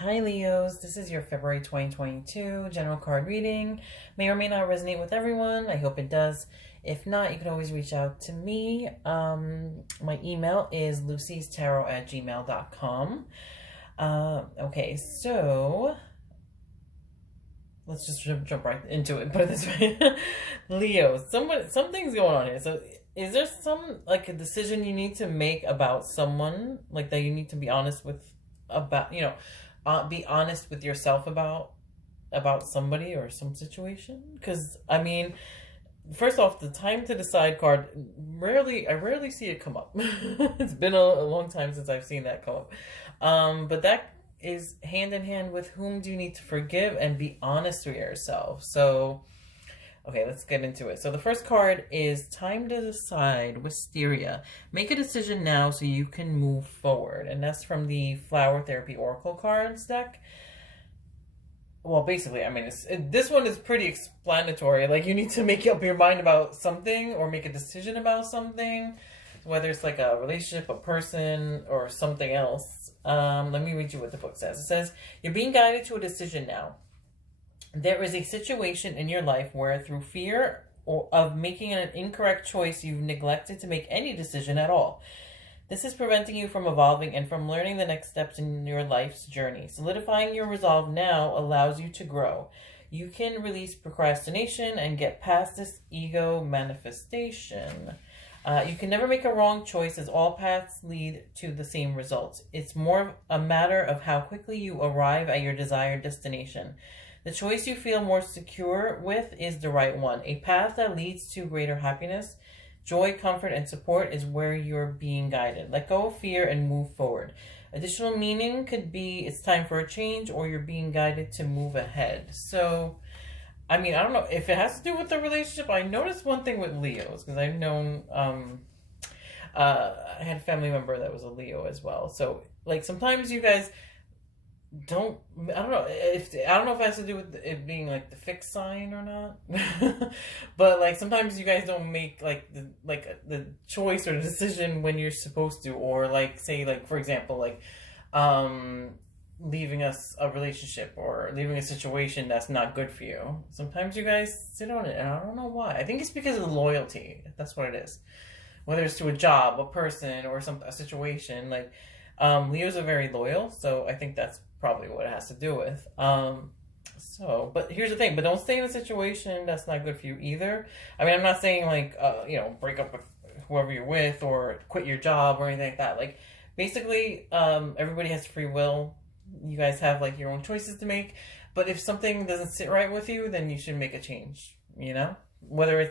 Hi Leos, this is your February 2022 general card reading. May or may not resonate with everyone. I hope it does. If not, you can always reach out to me. My email is lucy'starot@gmail.com. Okay, so let's just jump right into it. Put it this way. Leo, something's going on here. So is there some, like, a decision you need to make about someone, like, that you need to be honest with about, be honest with yourself about somebody or some situation? Because I mean, first off, the time to decide card, I rarely see it come up. It's been a long time since I've seen that come up. But that is hand in hand with whom do you need to forgive and be honest with yourself. So okay, let's get into it. So the first card is time to decide, Wisteria. Make a decision now so you can move forward. And that's from the Flower Therapy Oracle cards deck. Well, basically, I mean, this one is pretty explanatory. Like, you need to make up your mind about something or make a decision about something, whether it's like a relationship, a person, or something else. Let me read you what the book says. It says, you're being guided to a decision now. There is a situation in your life where through fear of making an incorrect choice, you've neglected to make any decision at all. This is preventing you from evolving and from learning the next steps in your life's journey. Solidifying your resolve now allows you to grow. You can release procrastination and get past this ego manifestation. You can never make a wrong choice as all paths lead to the same results. It's more a matter of how quickly you arrive at your desired destination. The choice you feel more secure with is the right one. A path that leads to greater happiness, joy, comfort, and support is where you're being guided. Let go of fear and move forward. Additional meaning could be it's time for a change or you're being guided to move ahead. So, I mean, I don't know if it has to do with the relationship. I noticed one thing with Leos because I've known, I had a family member that was a Leo as well. So, like, sometimes you guys I don't know if it has to do with it being like the fixed sign or not. But like sometimes you guys don't make the choice or the decision when you're supposed to, or like say like for example like leaving a relationship or leaving a situation that's not good for you. Sometimes you guys sit on it and I don't know why. I think it's because of the loyalty. That's what it is. Whether it's to a job, a person, or a situation. Like Leos are very loyal, so I think that's probably what it has to do with. But here's the thing, but don't stay in a situation that's not good for you either. I mean, I'm not saying like, break up with whoever you're with or quit your job or anything like that. Like, basically, everybody has free will. You guys have like your own choices to make. But if something doesn't sit right with you, then you should make a change, Whether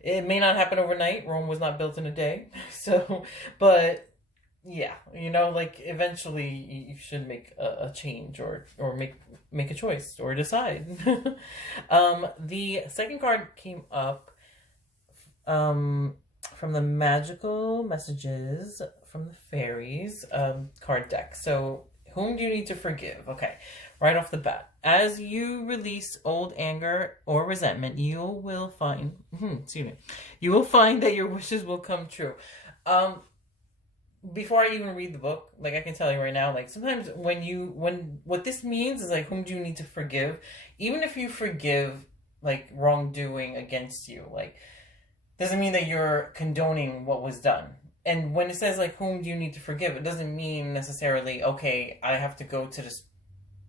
it may not happen overnight. Rome was not built in a day. So, but yeah, like eventually you should make a change or make a choice or decide. The second card came up from the Magical Messages from the Fairies card deck. So whom do you need to forgive? Okay, right off the bat. As you release old anger or resentment, you will find that your wishes will come true. Before I even read the book, like I can tell you right now, like sometimes when what this means is like whom do you need to forgive? Even if you forgive like wrongdoing against you, like doesn't mean that you're condoning what was done. And when it says like whom do you need to forgive, it doesn't mean necessarily, okay, I have to go to this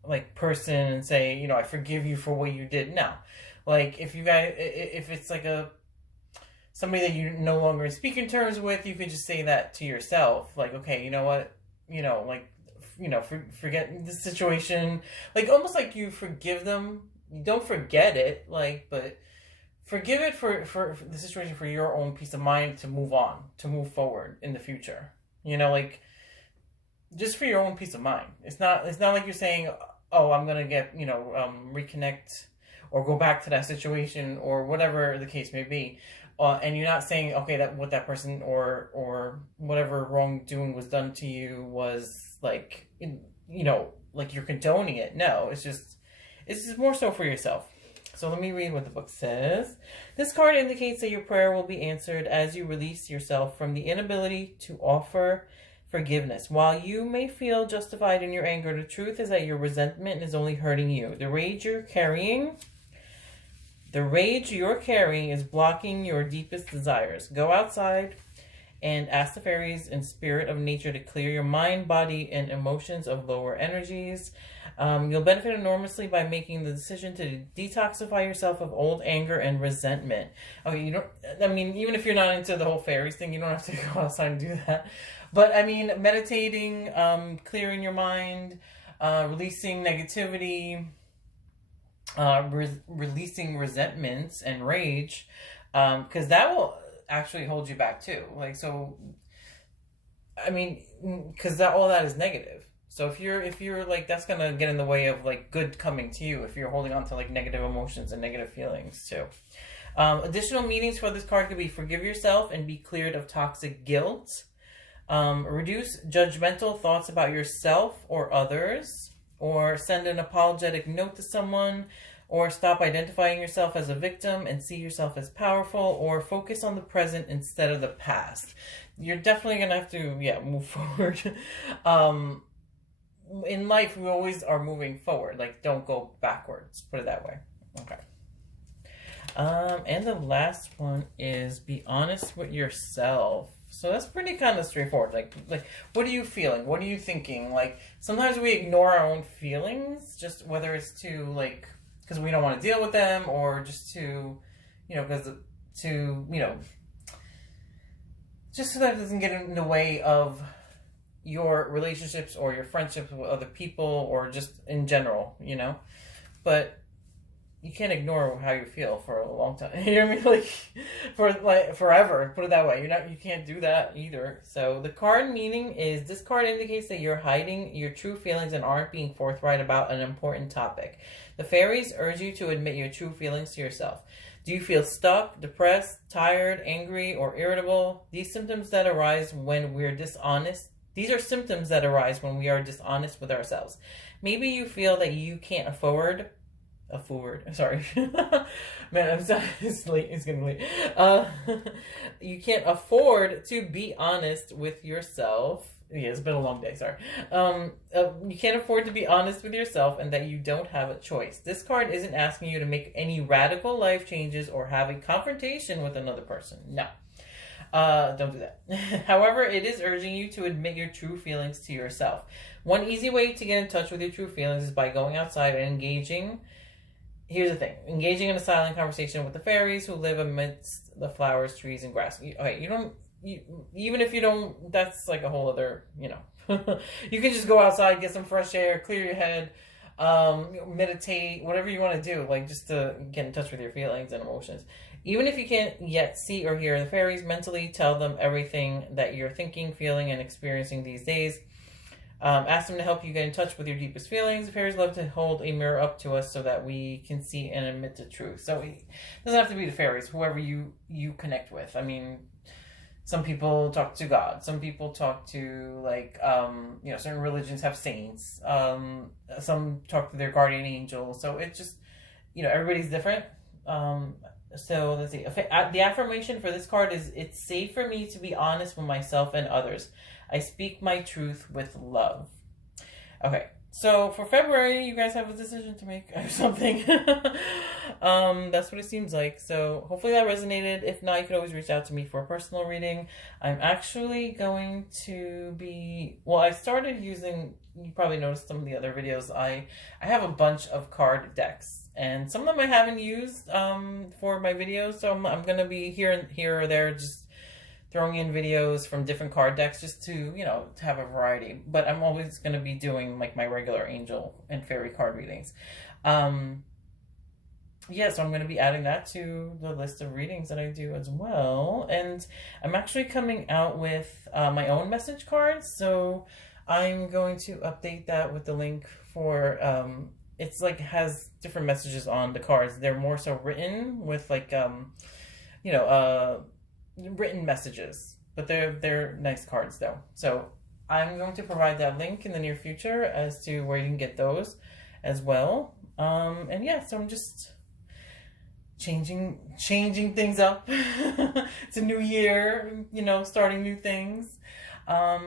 like person and say, I forgive you for what you did. No. Like if it's like somebody that you no longer speak in terms with, you could just say that to yourself. Like, okay, you know what? Forget the situation. Like, almost like you forgive them. You don't forget it, but forgive it for the situation for your own peace of mind to move on, to move forward in the future. Just for your own peace of mind. It's not like you're saying, oh, I'm going to get, reconnect or go back to that situation or whatever the case may be. And you're not saying, okay, that what that person or whatever wrongdoing was done to you was like, like you're condoning it. No, it's just more so for yourself. So let me read what the book says. This card indicates that your prayer will be answered as you release yourself from the inability to offer forgiveness. While you may feel justified in your anger, the truth is that your resentment is only hurting you. The rage you're carrying is blocking your deepest desires. Go outside and ask the fairies and spirit of nature to clear your mind, body, and emotions of lower energies. You'll benefit enormously by making the decision to detoxify yourself of old anger and resentment. Okay, even if you're not into the whole fairies thing, you don't have to go outside and do that. But I mean, meditating, clearing your mind, releasing negativity, releasing resentments and rage, because that will actually hold you back too. Like, so, I mean, because all that is negative. So if you're like, that's gonna get in the way of like good coming to you if you're holding on to like negative emotions and negative feelings too. Additional meanings for this card could be forgive yourself and be cleared of toxic guilt. Reduce judgmental thoughts about yourself or others, or send an apologetic note to someone, or stop identifying yourself as a victim and see yourself as powerful, or focus on the present instead of the past. You're definitely gonna have to, move forward. In life, we always are moving forward. Like, don't go backwards. Put it that way. Okay. And the last one is be honest with yourself. So that's pretty kind of straightforward. Like, what are you feeling? What are you thinking? Like, sometimes we ignore our own feelings, just whether it's to, like, because we don't want to deal with them, or just to, just so that it doesn't get in the way of your relationships or your friendships with other people, or just in general, but you can't ignore how you feel for a long time. You know what I mean? Like, for like forever, put it that way. You can't do that either. So the card meaning is, this card indicates that you're hiding your true feelings and aren't being forthright about an important topic. The fairies urge you to admit your true feelings to yourself. Do you feel stuck, depressed, tired, angry, or irritable? These are symptoms that arise when we are dishonest with ourselves. Maybe you feel that you can't sorry. Man, I'm sorry. It's late. It's getting late. You can't afford to be honest with yourself. Yeah, it's been a long day. Sorry. You can't afford to be honest with yourself, and that you don't have a choice. This card isn't asking you to make any radical life changes or have a confrontation with another person. No. Don't do that. However, it is urging you to admit your true feelings to yourself. One easy way to get in touch with your true feelings is by going outside and engaging. Here's the thing. Engaging in a silent conversation with the fairies who live amidst the flowers, trees, and grass. Even if you don't, that's like a whole other, you can just go outside, get some fresh air, clear your head, meditate, whatever you want to do, like just to get in touch with your feelings and emotions. Even if you can't yet see or hear the fairies, mentally tell them everything that you're thinking, feeling, and experiencing these days. Ask them to help you get in touch with your deepest feelings. The fairies love to hold a mirror up to us so that we can see and admit the truth. So it doesn't have to be the fairies, whoever you connect with. I mean, some people talk to God. Some people talk to, like, certain religions have saints. Some talk to their guardian angel. So it's just, everybody's different. So let's see. The affirmation for this card is, it's safe for me to be honest with myself and others. I speak my truth with love. Okay, so for February, you guys have a decision to make or something. That's what it seems like. So hopefully that resonated. If not, you could always reach out to me for a personal reading. I'm actually going to be, I started using, you probably noticed some of the other videos, I have a bunch of card decks, and some of them I haven't used for my videos, so I'm going to be here or there, just throwing in videos from different card decks just to, to have a variety. But I'm always going to be doing like my regular angel and fairy card readings. So I'm going to be adding that to the list of readings that I do as well. And I'm actually coming out with my own message cards. So I'm going to update that with the link for, it's like has different messages on the cards. They're more so written with like, written messages, but they're nice cards though. So I'm going to provide that link in the near future as to where you can get those as well. So I'm just changing things up. It's a new year, starting new things.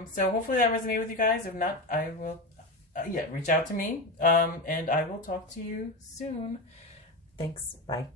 So hopefully that resonated with you guys. If not, I will, yeah, reach out to me. And I will talk to you soon. Thanks. Bye.